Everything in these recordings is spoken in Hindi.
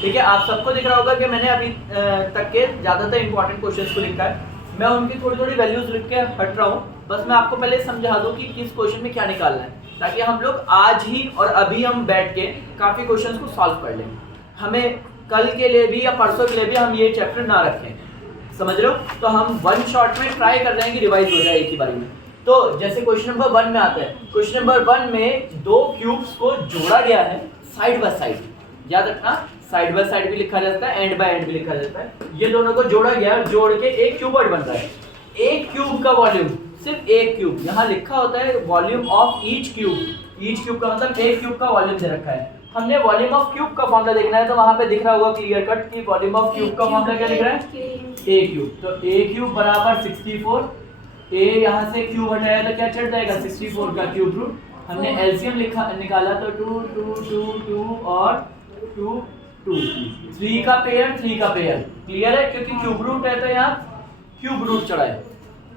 ठीक है, आप सबको दिख रहा होगा कि मैंने अभी तक के ज़्यादातर इंपॉर्टेंट क्वेश्चंस को लिखा है। मैं उनकी थोड़ी थोड़ी वैल्यूज लिख के हट रहा हूँ, बस मैं आपको पहले समझा दूँ कि किस क्वेश्चन में क्या निकालना है, ताकि हम लोग आज ही और अभी हम बैठ के काफ़ी क्वेश्चंस को सॉल्व कर लें। हमें कल के लिए भी या परसों के लिए भी हम ये चैप्टर ना रखें, समझ रहे हो? तो हम वन शॉट में ट्राई कर रहे हैं कि रिवाइज हो जाए एक ही बारी में। तो जैसे क्वेश्चन नंबर 1 में आता है, क्वेश्चन नंबर 1 में दो क्यूब्स को जोड़ा गया है साइड बाय साइड। याद रखना, साइड बाय साइड भी लिखा जाता है, एंड बाय एंड भी लिखा जाता है। ये दोनों को जोड़ा गया, जोड़ के एक क्यूबॉइड बन रहा है। एक क्यूब का वॉल्यूम, सिर्फ एक क्यूब, यहाँ लिखा होता है volume of each cube. Each cube का मतलब एक क्यूब का वॉल्यूम दे रखा है। हमने वॉल्यूम ऑफ क्यूब का फॉर्मूला देखना है, तो वहां पे दिख रहा होगा क्लियर कट कि वॉल्यूम ऑफ क्यूब का फॉर्मूला क्या लिख रहा है, ए क्यूब। तो ए क्यूब बराबर 64, ए यहाँ से क्यूब हटाया तो क्या चढ़ जाएगा 64 का क्यूब रूट। हमने एलसीएम निकाला तो 2 2 2 2 और 2 2 3 का पेयर 3 का पेयर क्लियर है, क्योंकि क्यूब रूट है तो यहाँ क्यूब रूट चढ़ा है।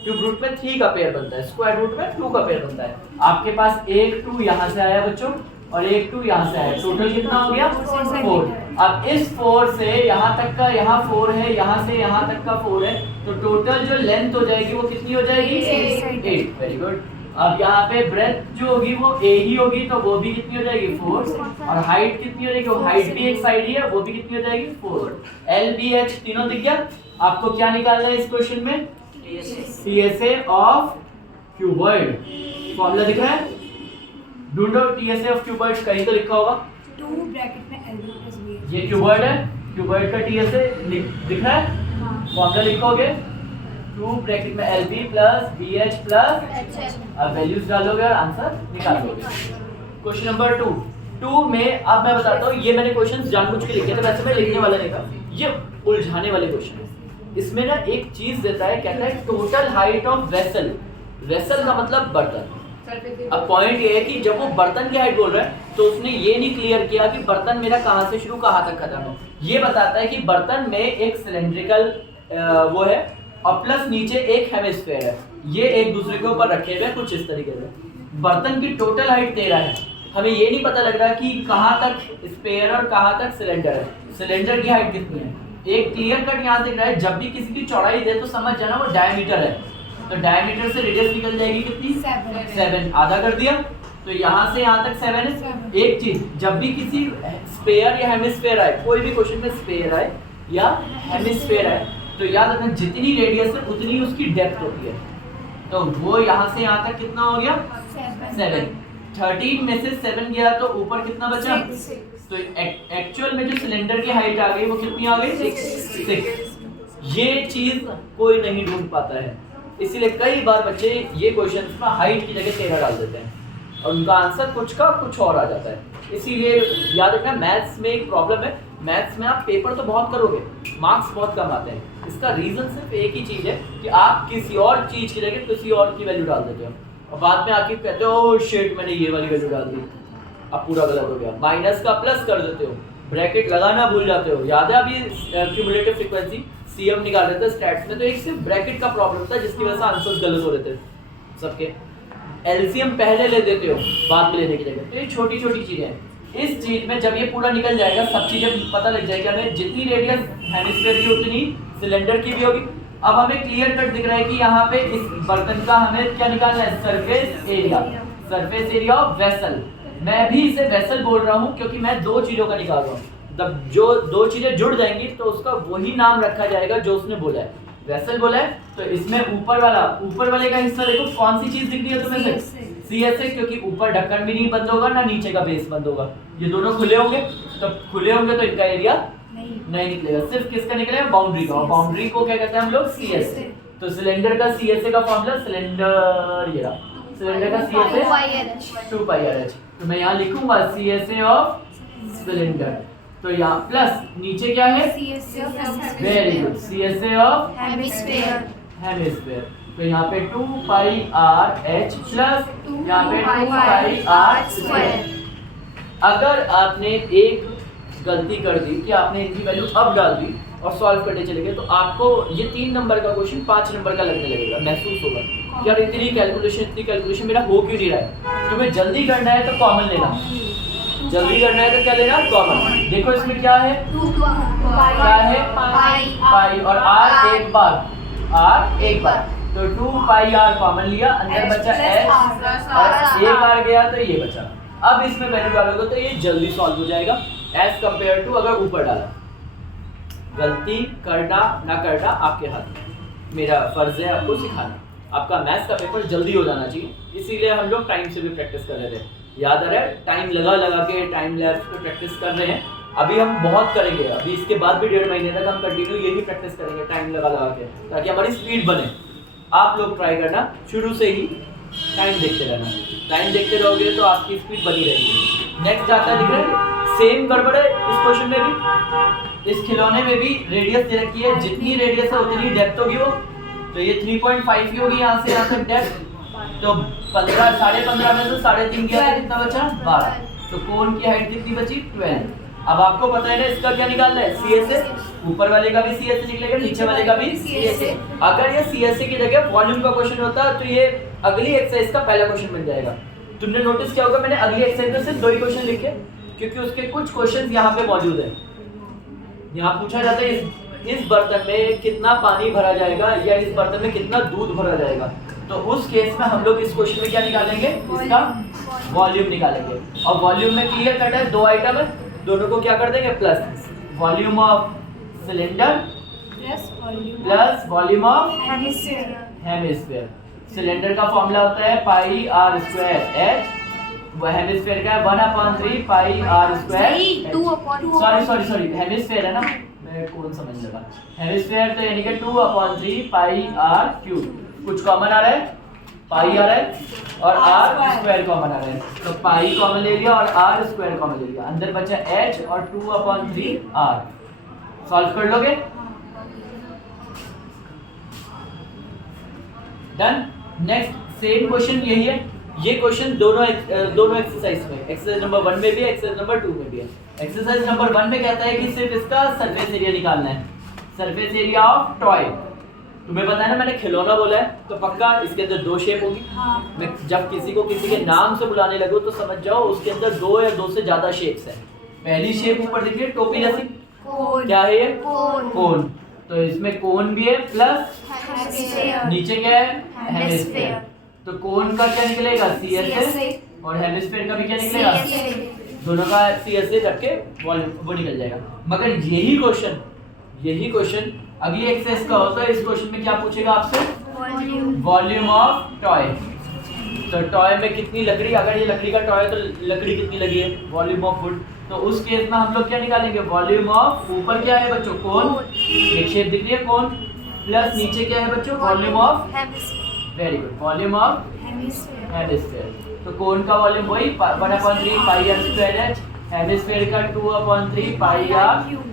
क्यूब रूट में 3 का पेयर बनता है, स्क्वायर रूट में 2 का पेयर बनता है। आपके पास एक 2 यहाँ से आया बच्चों और एक 2 यहाँ से आया, टोटल कितना हो गया 4। अब इस 4 से यहाँ तक का, यहाँ 4 है, यहाँ से यहाँ तक का 4 है, तो टोटल जो लेंथ हो जाएगी वो कितनी हो जाएगी 8। Very good. अब यहाँ पे ब्रेथ जो होगी वो a ही होगी, तो वो भी कितनी हो जाएगी 4। और हाइट कितनी हो जाएगी, वो हाइट भी एक साइड ही है, वो भी कितनी हो जाएगी 4। L B H तीनों दिख गया। आपको क्या निकालना है इस क्वेश्चन में, TSA ऑफ क्यूबॉइड। फॉर्मूला दिख रहा है, ढूंढो TSA ऑफ क्यूबॉइड, कहीं तो लिखा होगा 2 ब्रैकेट में LB प्लस BH। ये क्यूबॉइड है, क्यूबॉइड का TSA दिख रहा है, फॉर्मूला लिखोगे 2 ब्रैकेट में LB प्लस BH प्लस, अब वैल्यूज डालोगे और आंसर निकालोगे। क्वेश्चन नंबर 2 में अब मैं बताता हूँ, ये मैंने क्वेश्चंस जानबूझ के लिखे थे, वैसे मैं लिखने वाला नहीं था, ये उलझाने वाले क्वेश्चन है। इसमें ना एक चीज देता है, कहता है total height of vessel. Vessel का मतलब बर्तन। अब पॉइंट ये है कि जब वो बर्तन की हाइट बोल रहा है तो उसने ये नहीं क्लियर किया कि बर्तन मेरा कहाँ से शुरू कहाँ तक खत्म है। ये बताता है कि बर्तन में एक सिलेंड्रिकल वो है और प्लस नीचे एक हेमिस्फीयर है, ये एक दूसरे के ऊपर रखे हुए कुछ इस तरीके से। बर्तन की टोटल हाइट 13 है, हमें ये नहीं पता लग रहा कि कहाँ तक स्पेयर और कहाँ तक सिलेंडर है। सिलेंडर की हाइट कितनी है, एक क्लियर कट यहाँ दिख रहा है, जब भी किसी की चौड़ाई दे तो समझ जाना वो डायमीटर है, तो डायमीटर से रेडियस निकल जाएगी कितनी 7, आधा कर दिया, तो यहाँ से यहाँ तक 7 है। एक चीज, जब भी किसी स्पेयर या हेमिस्फीयर आए, कोई भी क्वेश्चन में स्पेयर आए या हेमिस्फीयर आए, तो याद रखना जितनी रेडियस है उतनी उसकी डेप्थ होती है। तो वो यहाँ से यहाँ तक कितना हो गया 7। 13 में से 7 गया तो ऊपर कितना बचा, तो एक्चुअल में जो सिलेंडर की हाइट आ गई वो कितनी आ गई 6। ये चीज कोई नहीं ढूंढ पाता है, इसीलिए कई बार बच्चे ये क्वेश्चंस में हाइट की जगह 13 डाल देते हैं और उनका आंसर कुछ का कुछ और आ जाता है। इसीलिए याद रखना, मैथ्स में एक प्रॉब्लम है, मैथ्स में आप पेपर तो बहुत करोगे, मार्क्स बहुत कम आते हैं। इसका रीजन सिर्फ एक ही चीज है कि आप किसी और चीज की जगह किसी और की वैल्यू डाल देते हो और बाद में आके कहते हो ओह शिट मैंने ये वाली वैल्यू डाल दी, अब पूरा गलत हो गया। माइनस का प्लस कर देते हो, ब्रैकेट लगाना भूल जाते हो। याद है अभी क्यूमुलेटिव फ्रीक्वेंसी सीएम निकाल रहे थे स्टैट्स में, तो एक सिर्फ ब्रैकेट का प्रॉब्लम था जिसकी वजह से आंसर्स गलत हो रहे थे सबके। एलसीएम पहले ले देते हो बाद में लेने की जगह, तो ये छोटी छोटी चीजें हैं। इस चीज में जब ये पूरा निकल जाएगा, सब चीजें पता लग जाएगी हमें, जितनी रेडियस हेमिस्फीयर की उतनी सिलेंडर की भी होगी। अब हमें क्लियर कट दिख रहा है कि यहाँ पे इस बर्तन का हमें क्या निकालना है, surface area, surface area of vessel. मैं भी इसे वेसल बोल रहा हूँ क्योंकि मैं दो चीजों का निकाल रहा हूँ। जब जो दो चीजें जुड़ जाएंगी तो उसका वही नाम रखा जाएगा जो उसने बोला है, वेसल बोला है। तो इसमें ऊपर वाले का हिस्सा देखो, कौन सी चीज दिख रही है तुम्हें से CSA, क्योंकि ऊपर ढक्कन भी नहीं बंद होगा ना नीचे का बेस बंद होगा, ये दोनों खुले होंगे। तो खुले होंगे तो इनका एरिया नहीं निकलेगा, सिर्फ किसका निकलेगा बाउंड्री का। बाउंड्री को क्या कहते हैं हम लोग CSA। तो सिलेंडर का CSA का फॉर्मूला, सिलेंडर ये रहा, सिलेंडर का CSA 2πRH। तो मैं यहाँ लिखूंगा CSA ऑफ सिलेंडर, तो यहाँ प्लस नीचे क्या है, very good, CSA of hemisphere. तो यहाँ पे 2πRH प्लस यहाँ पे 2πR²। अगर आपने एक गलती कर दी कि आपने इनकी वैल्यू अब डाल दी और सॉल्व करने चले गए, तो आपको ये 3 नंबर का क्वेश्चन 5 नंबर का लगने लगेगा, महसूस होगा कि यार इतनी कैलकुलेशन मेरा हो क्यों नहीं रहा है। तुम्हें जल्दी करना है तो कॉमन लेना, जल्दी करना है तो क्या लेना, कॉमन। देखो इसमें क्या है, क्या है, पाई, और r एक बार, तो 2 पाई r कॉमन लिया, अंदर बचा s और एक r गया तो ये बचा। अब इसमें वैल्यू डालोगे तो ये जल्दी सॉल्व हो जाएगा एज कंपेयर टू अगर ऊपर डाला। गलती करना ना करना आपके हाथ में, मेरा फर्ज है आपको सिखाना। आपका मैथ्स का पेपर जल्दी हो जाना चाहिए, इसीलिए हम लोग टाइम से भी प्रैक्टिस कर रहे थे। याद आ रहा है, टाइम लगा के टाइम लैप्स पे प्रैक्टिस कर रहे हैं। अभी हम बहुत करेंगे, अभी इसके बाद भी 1.5 महीने तक हम कंटिन्यू यही प्रैक्टिस करेंगे टाइम लगा के, ताकि हमारी स्पीड बने। आप लोग ट्राई करना शुरू से ही, टाइम देखते रहना। टाइम देखते रहोगे तो आपकी स्पीड बनी रहेगी। नेक्स्ट आता है, दिख रहा है सेम गड़बड़ है इस क्वेश्चन में भी। इस खिलौने में भी रेडियस दे रखी है, जितनी रेडियस है उतनी डेप्थ होगी वो। तो ये 3.5 की होगी यहाँ से यहाँ तक डेप्थ। तो 15, 15.5 में से 3.5 गया तो कितना बचा, 12। तो कोन की हाइट कितनी बची, 12। अब आपको पता है ना इसका क्या निकालना है, CSA। ऊपर वाले का भी CSA निकलेगा, नीचे वाले का भी CSA। अगर ये CSA की जगह वॉल्यूम का क्वेश्चन होता तो ये अगली एक्सरसाइज का पहला क्वेश्चन बन जाएगा। तुमने नोटिस किया होगा मैंने अगली एक्सरसाइज में सिर्फ 2 ही क्वेश्चन लिखे, क्योंकि उसके कुछ क्वेश्चन यहाँ पे मौजूद है। यहाँ पूछा जाता है इस बर्तन में कितना पानी भरा जाएगा, या इस बर्तन में कितना दूध भरा जाएगा। तो उस केस में हम लोग इस क्वेश्चन में क्या निकालेंगे, इसका वॉल्यूम निकालेंगे। और वॉल्यूम में क्लियर कट है, 2 आइटम है, दोनों को क्या कर देंगे, plus volume of cylinder plus volume of hemisphere. Cylinder का फॉर्मूला होता है पाई r स्क्वायर h, हेमिस्फीयर का 1/3 पाई r स्क्वायर। सॉरी हेमिस्फीयर है ना, मैं कौन समझ लगा। हेमिस्फीयर तो यानी कि 2/3 पाई r क्यूब। कुछ कॉमन आ रहा है, पाई आ रहा है और r स्क्वायर कॉमन आ रहा है। तो पाई कॉमन ले लिया और r स्क्वायर कॉमन ले लिया, अंदर बचा h और 2/3 r। सॉल्व कर लोगे, डन। नेक्स्ट सेम क्वेश्चन यही है। ये क्वेश्चन दोनों एक्सरसाइज में, एक्सरसाइज नंबर 1 में भी है, एक्सरसाइज नंबर 2 में भी है। एक्सरसाइज नंबर 1 में कहता है कि सिर्फ इसका सरफेस एरिया निकालना है, सरफेस एरिया ऑफ टॉय। तुम्हें पता है ना, मैंने खिलौना बोला है तो पक्का इसके अंदर 2 शेप होगी। मैं जब किसी को किसी के नाम से बुलाने लगूं तो समझ जाओ उसके अंदर 2 या 2 से ज्यादा शेप्स हैं। पहली शेप ऊपर दिख रही है टोपी जैसी, क्या है ये, कोन। तो इसमें कोन भी है प्लस नीचे क्या है, हेमिस्फीयर। तो कोन का क्या निकलेगा, CSA, और हेमिस्फीयर का भी क्या निकलेगा, दोनों का CSA करके वो निकल जाएगा। मगर यही क्वेश्चन अगली एक्सरसाइज का होता है। इस क्वेश्चन में क्या पूछेगा आपसे, वॉल्यूम ऑफ टॉय। तो टॉय में कितनी लकड़ी, अगर ये लकड़ी का टॉय है तो लकड़ी कितनी लगी है, वॉल्यूम ऑफ वुड। तो उस केस में हम लोग क्या निकालेंगे, वॉल्यूम ऑफ, ऊपर क्या है बच्चों, कोन, एक शेप दिख रही है कोन, प्लस नीचे क्या है बच्चों, volume of, very good, volume of hemisphere. तो कोन का वॉल्यूम वही 1/3 पाई r स्क्वायर h, हेमिस्फीयर का 2/3 पाई r क्यूब।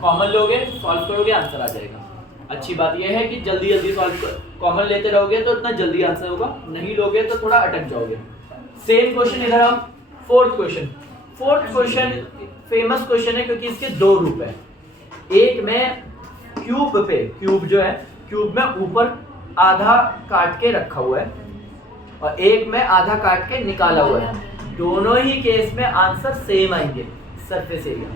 कॉमन लोगे, सॉल्व करोगे, आंसर आ जाएगा। अच्छी बात यह है कि जल्दी सॉल्व कॉमन लेते रहोगे तो इतना जल्दी आंसर होगा, नहीं लोगे तो थोड़ा अटक जाओगे। सेम क्वेश्चन इधर हम फोर्थ क्वेश्चन फेमस क्वेश्चन है क्योंकि इसके 2 रूप है। एक में क्यूब जो है, क्यूब में ऊपर आधा काट के रखा हुआ है और एक में आधा काट के निकाला हुआ है। दोनों ही केस में आंसर सेम आएंगे। सरफेस एरिया,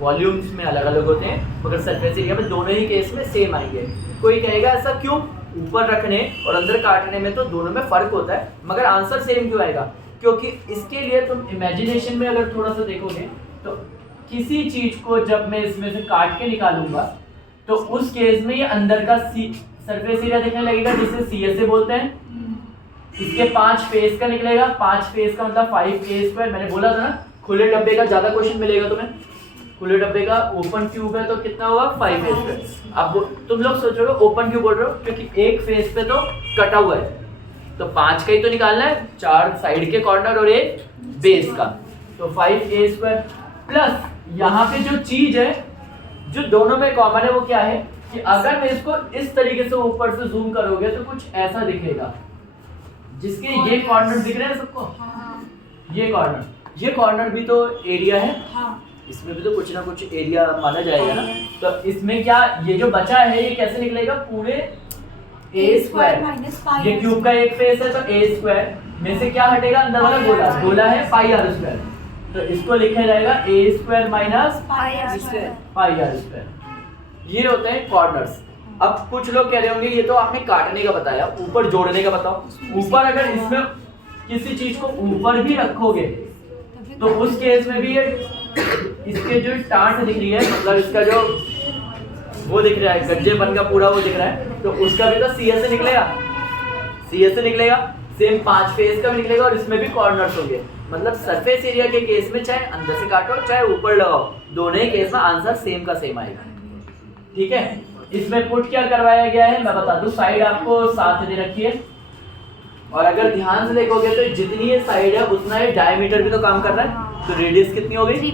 वॉल्यूम्स में अलग अलग होते हैं मगर सरफेस एरिया में दोनों ही केस में सेम आएंगे। कोई कहेगा ऐसा क्यों, ऊपर रखने और अंदर काटने में तो दोनों में फर्क होता है मगर आंसर सेम क्यों आएगा, क्योंकि इसके लिए तुम इमेजिनेशन में अगर थोड़ा सा देखोगे तो किसी चीज को जब मैं इसमें से काट के निकालूंगा तो उस केस में ये अंदर का सरफेस एरिया दिखने लगेगा जिसे CSA बोलते हैं। इसके 5 फेस का निकलेगा, 5 फेस का मतलब 5a²। मैंने बोला था ना खुले डब्बे का ज्यादा क्वेश्चन मिलेगा तुम्हें। खुले डब्बे का ओपन ट्यूब है तो कितना हुआ 5a²। अब तुम लोग सोच रहे हो ओपन क्यों बोल रहे हो, क्योंकि एक फेस पे तो कटा हुआ है तो 5 का ही तो निकालना है, 4 साइड के कॉर्नर और एक बेस का, तो 5a² प्लस यहाँ पे जो चीज है जो दोनों में कॉमन है वो क्या है कि अगर मैं इसको इस तरीके से ऊपर से जूम करोगे तो कुछ ऐसा दिखेगा जिसके ये कॉर्नर दिख रहे हैं सबको। ये कॉर्नर भी तो एरिया है, इसमें भी तो कुछ ना कुछ एरिया माना जाएगा ना। तो इसमें क्या ये जो बचा है ये कैसे निकलेगा, पूरे a²। ये क्यूब का एक फेस है तो a² में से क्या हटेगा, अंदर वाला गोला है पाई r²। तो इसको लिखा जाएगा A square minus pi r square. Pi r square. ये होते हैं कॉर्नर्स। अब कुछ लोग कह रहे होंगे ये तो आपने काटने का बताया, ऊपर जोड़ने का बताओ। ऊपर अगर इसमें किसी चीज को ऊपर भी रखोगे तो उस केस में भी ये इसके जो टाट दिख रही है, मतलब इसका जो वो दिख रहा है गज्जेपन का पूरा वो दिख रहा है, तो उसका भी तो सी से निकलेगा, सी से निकलेगा। सेम 5 फेस का भी निकलेगा और इसमें भी कॉर्नर्स होंगे। मतलब सरफेस एरिया के केस में चाहे अंदर से काटो चाहे ऊपर लगाओ, दोनों ही केस में आंसर सेम का सेम आएगा। ठीक है, इसमें पुट क्या करवाया गया है मैं बता दूं। साइड आपको 7 दे रखी है और अगर ध्यान से देखोगे तो जितनी ये साइड है उतना ये डायमीटर भी तो काम कर रहा है। तो रेडियस कितनी हो गई?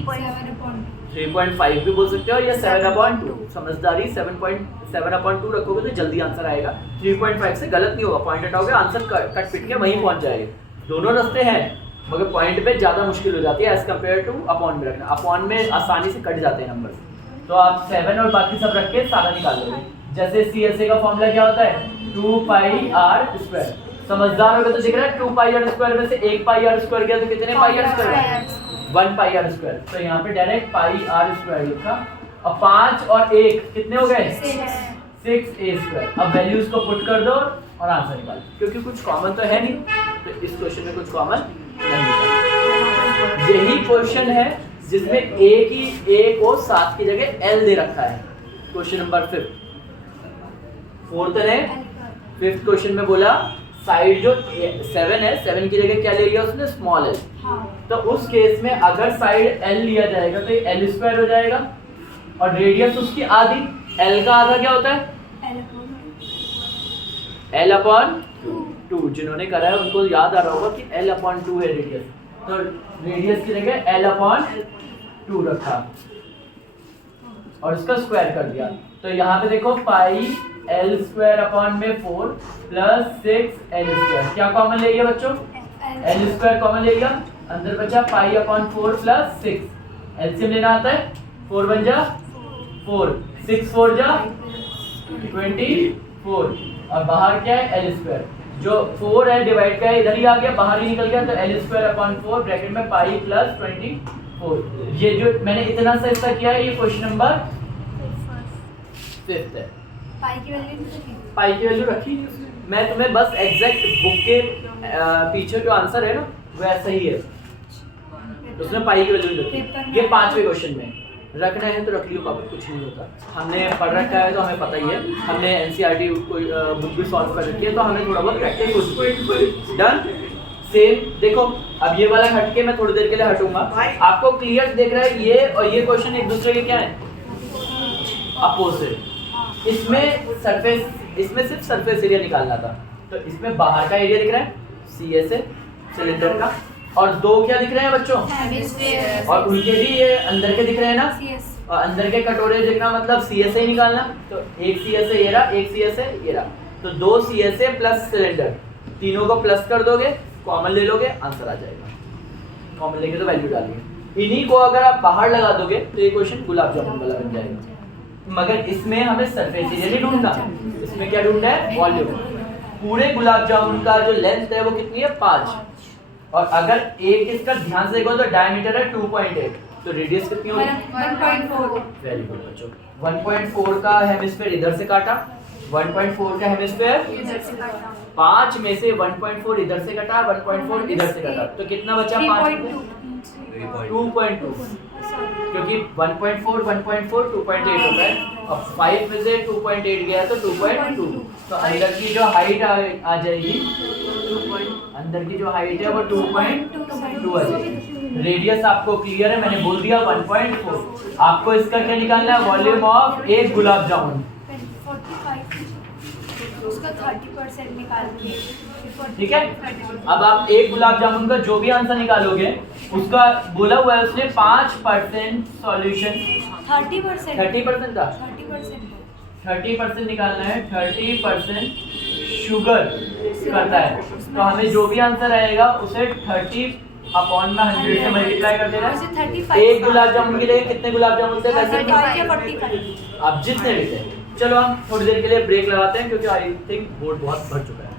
3.5 भी बोल सकते हो या 7/2। समझदारी 7.2 रखोगे तो जल्दी आंसर आएगा। 3.5 से गलत नहीं होगा, पॉइंट हटाओगे आंसर कट पिट के वहीं पहुंच जाएगा। दोनों रास्ते हैं मगर पॉइंट पे ज्यादा मुश्किल हो जाती है एज कम्पेयर टू अपॉन में रखना। अपॉन में आसानी से कट जाते हैं नंबर, तो आप 7 और बाकी सब रख के सारा निकाल लोगे। जैसे CSA का फॉर्मूला क्या होता है 2 पाई आर स्क्वायर। समझदार होगा तो दिख रहा है 2 पाई आर स्क्वायर में से 1 पाई आर स्क्वायर गया तो कितने pi r square? 1 pi r square. तो यहाँ पे डायरेक्ट पाई आर स्क्वायर लिखा और 5 और 1 कितने हो गए? 6a square. अब वैल्यूज को पुट कर दो और आंसर निकालो, क्योंकि कुछ कॉमन तो है नहीं तो इस क्वेश्चन में कुछ कॉमन नहीं होगा। यही क्वेश्चन है जिसमें a को 7 की जगह l दे रखा है। क्वेश्चन नंबर 4th है। 5th क्वेश्चन में बोला साइड जो 7 है 7 की जगह क्या ले लिया उसने? Small l। तो उस केस में अगर साइड l लिया जाएगा तो ये l स्क्वायर हो जाएगा और रेडियस उसकी आधी। l का आधा क्या होता है? l/2। जिन्होंने करा है उनको याद आ रहा होगा कि l/2 है रेडियस, तो रेडियस की जगह l/2 रखा और इसका स्क्वायर कर दिया। तो यहाँ पे देखो पाई l स्क्वायर अपॉन में 4 प्लस 6l स्क्वायर। क्या कॉमन ले लिया बच्चों? l स्क्वायर कॉमन ले लिया, अंदर बचा पाई अपॉन 4 प्लस 6। एलसीएम लेना आता है, 4 बन जा 4, 6 4 जा 24 और बाहर क्या है? l square. जो 4 है डिवाइड का इधर ही आ गया, बाहर ही निकल गया, तो l स्क्वायर अपॉन 4 ब्रैकेट में पाई प्लस 24। ये जो मैंने इतना सा हिस्सा किया है ये क्वेश्चन नंबर 5th है। पाई की वैल्यू रखी मैं तुम्हें बस एग्जैक्ट बुक के पीछे जो आंसर है ना वैसा ही है, उसने पाई की वैल्यू रखी। ये 5वें क्वेश्चन में रखना है तो रख लियो बाबू, कुछ नहीं होता। हमने पढ़ रखा है तो हमें पता ही है, हमने एनसीईआरटी बुक भी सॉल्व कर रखी है तो हमें थोड़ा बहुत प्रैक्टिस हो चुकी है। डन। सेम देखो, अब ये वाला हट के मैं थोड़ी देर के लिए हटूंगा। आपको क्लियर देख रहा है ये और ये क्वेश्चन एक दूसरे के क्या है? अपोजिट। इसमें सिर्फ सरफेस एरिया निकालना था, तो इसमें बाहर का एरिया दिख रहा है CSA सिलेंडर का, और 2 क्या दिख रहे हैं बच्चों? और उनके भी ये अंदर के दिख रहे हैं ना, और अंदर के कटोरे देखना मतलब CSA ही निकालना। तो एक CSA ये रहा, एक CSA ये रहा, तो 2 CSA प्लस सिलेंडर, तीनों को प्लस कर दोगे, कॉमन ले लोगे, आंसर आ जाएगा। कॉमन लेके तो वैल्यू डालिए। इन्हीं को अगर आप बाहर लगा दोगे तो ये क्वेश्चन गुलाब जामुन वाला बन जाएगा। मगर इसमें हमें सरफेस एरिया नहीं ढूंढना, इसमें क्या ढूंढना है? वॉल्यूम। पूरे गुलाब जामुन का जो लेंथ है वो कितनी है? 5, और अगर एक इसका ध्यान से देखो तो डायमीटर है 2.8, तो रेडियस कितनी होगी? 1.4। वेरी गुड बच्चों। 1.4 का हेमिस्फीयर इधर से काटा, 1.4 का हेमिस्फीयर इधर से काटा, 5 में से 1.4 इधर से कटा, 1.4 इधर से कटा, तो कितना बचा? 5 2.2, क्योंकि 1.4 1.4 2.8 होता है, और 5 में से 2.8 गया तो 2.2, तो अंदर की जो हाइट आ जाएगी, अंदर की जो हाइट है वो 2.2 आ जाएगी। रेडियस आपको क्लियर है, मैंने बोल दिया 1.4। आपको इसका क्या निकालना है? वॉल्यूम ऑफ एक गुलाब जामुन। 45 उसका 30% निकाल दिए। ठीक है, अब आप एक गुलाब जामुन का जो भी आंसर निकालोगे उसका बोला हुआ है उसने 5% सॉल्यूशन, 30% का 30% निकालना है। 30% शुगर करता है, तो हमें जो भी आंसर आएगा उसे 30/100 से मल्टीप्लाई कर देना है। एक गुलाब जामुन के लिए कितने गुलाब जामुन थे? 45। आप जितने भी थे। चलो हम थोड़ी देर के लिए ब्रेक लगाते हैं क्योंकि आई थिंक बोर्ड बहुत भर चुका है।